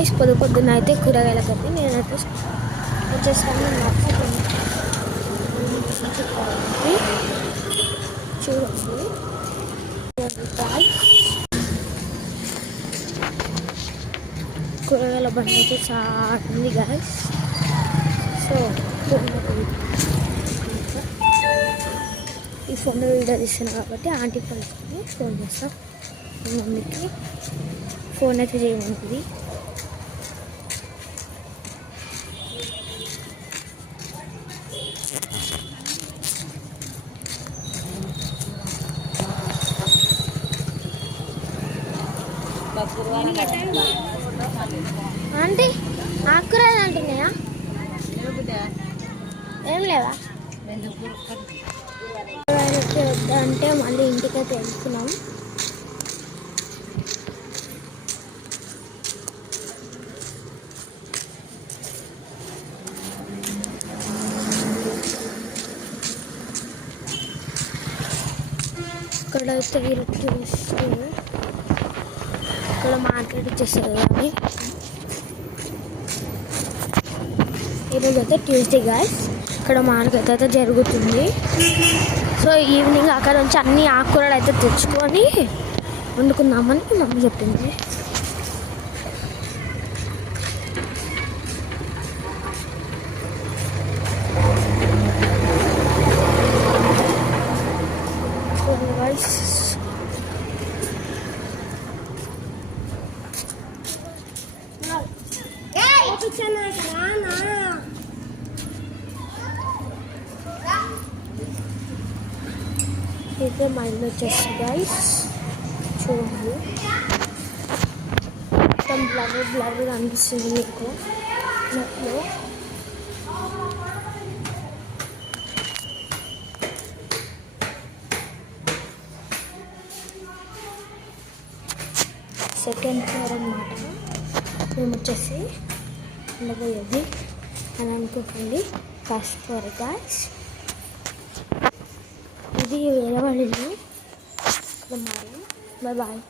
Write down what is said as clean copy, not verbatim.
Guys పొద్దున్న అయితే కూరగాయల కట్టి నేనైతే వచ్చేస్తాను. చూడండి కూరగాయల బండి అయితే చాలా ఉంది గైస్. సో ఈ ఫోన్లో వీడియో తీస్తున్నాను కాబట్టి ఆంటీ పలుకుని ఫోన్ చేస్తాం. మమ్మీకి ఫోన్ అయితే చేయమంటుంది. ఆంటీ ఆకుకూరలు అంటున్నాయా? ఏం లేవా? వద్దంటే మళ్ళీ ఇంటికైతే వెళ్తున్నాం. ఇక్కడైతే చూస్తే ఇక్కడ మార్కెట్ వచ్చేస్తుంది. కానీ ఈరోజు అయితే ట్యూస్డే గైస్. ఇక్కడ మార్కెట్ అయితే జరుగుతుంది. సో ఈవినింగ్ అక్కడ నుంచి అన్ని ఆకుకూరలు అయితే తెచ్చుకొని వండుకుందామని మమ్మీ చెప్పింది. అయితే మా ఇల్లు వచ్చేసి గైస్ చూడండి, మొత్తం బ్లర్ అనిపిస్తుంది మీకు నెట్లో. సెకండ్ ఫ్లోర్ అన్నమాట. మేము వచ్చేసి ఉండబోయేది అని అనుకుంటుంది ఫస్ట్ ఫ్లోర్ గైస్. ఇది వేరే వాళ్ళు. Bye bye.